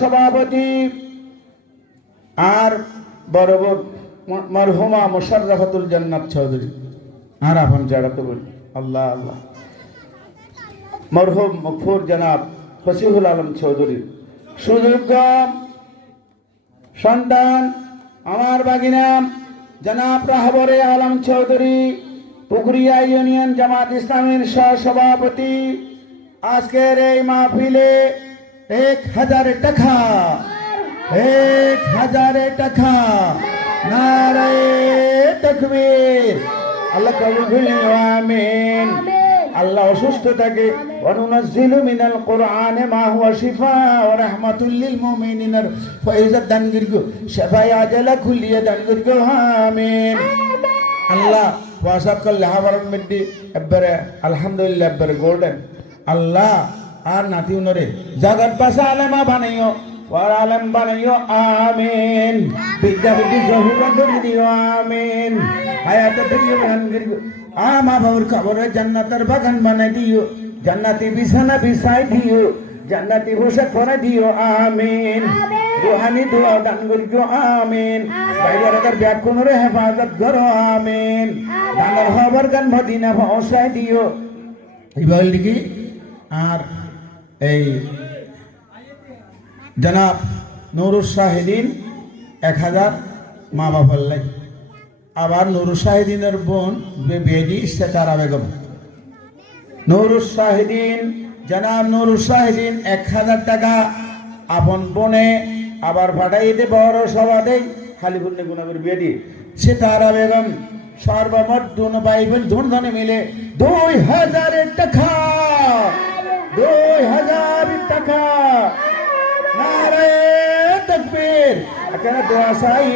সভাপতি আর বড় বোন মরহুমা মোশাররফাতুল জান্নাত চৌধুরী আর আপন জাড়াতে বলি আল্লাহ আল্লাহ মরহুম মকফুর জনাব ফসিহুল আলম চৌধুরী সুযোগ্য সন্তান আমার বাগিনা জনাব রাহবরে আলম চৌধুরী পুকুরিয়া ইউনিয়ন জামাত ইসলামের সহসভাপতি আজকের এই মাহফিলে 1000 টাকা 1000 টাকা নারায়ে তাকবীর আল্লাহ কবুল করুন আমিন আল্লাহ অসুস্থ থাকে ওয়ানুনাজ্জিলু মিনাল কোরআনে মা হুয়া শিফা ওয়া রাহমাতুল লিল মুমিনিন ফাইজাত দান করিগো শিফায়ে আজালা খুলিয়া দান করিগো আমিন আল্লাহ ওয়াসাব করলে হাওয়ার মধ্যে এবারে আলহামদুলিল্লাহ এবারে গোল্ডেন আল্লাহ আর নাতি উনরে জাগাত পাশা আলেমা বানাইও ওয়ার আলেম বানাইও আমিন বিদ্যা বুদ্ধি জহুরা করে দিও আমিন হায়াত দিও দান করিগো মা বাবার কবরে জান্নাতের বাগান বানাই দিও জান্নাতি বিছানা বিছাই দিও জান্নাতি পোশাক পরে দিও আমিন রুহানি দোয়া দান করিও আমিন বাইরের ব্যাগ কোনরে হেফাজত করো আমিন দানের খবর গান মদিনা পৌঁছাই দিও ইবাল লিখি আর এই জনাব নুরুস শাহিদিন 1000 মা বাবার লাগে আবার নুরুস শাহিদিনের বোন বেবি সেতারা বেগম নুরুস শাহিদিন জনাব নুরুস শাহিদিন 1000 টাকা আপন বোনে আবার ফাটাইতে বড় সভা দেই খালি গুণে গুণাগুর বেদি সেতারা বেগম সর্বমোট দুন বাইবেল ধনে মিলে 2000 টাকা 2000 টাকা নারায়ে তাকবীর এখানে দোয়া চাই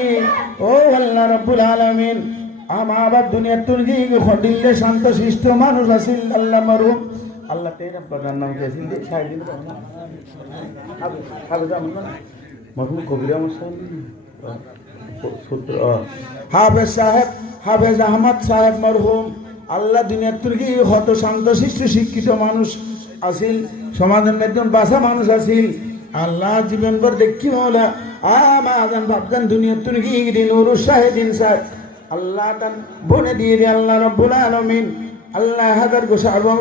ও আল্লাহ রাব্বুল আলামিন আমার দুনিয়া তুলগি খদিলে শান্ত শিষ্ট মানুষ আছিল আল্লাহ মরহুম আল্লাহ তেরা প্রধান নাম কি আছিল শাহিদিন মরহুম কবিরা মুসলিম সূত্র হাফেজ সাহেব হাফেজ আহমদ সাহেব মরহুম আল্লাহ দুনিয়া তুলগি হত শান্ত শিষ্ট শিক্ষিত মানুষ আছিল সমাজের একজন বাসা মানুষ আছিল আল্লাহ জীবন ভর দেখি মৌলা আমাদের ভাবজান দুনিয়া তুলগি নুরুস শাহিদিন সাহেব আল্লাহ তান বনে দিয়ে আল্লাহ রাব্বুল আলামিন আল্লাহ হাজার গোসা এবং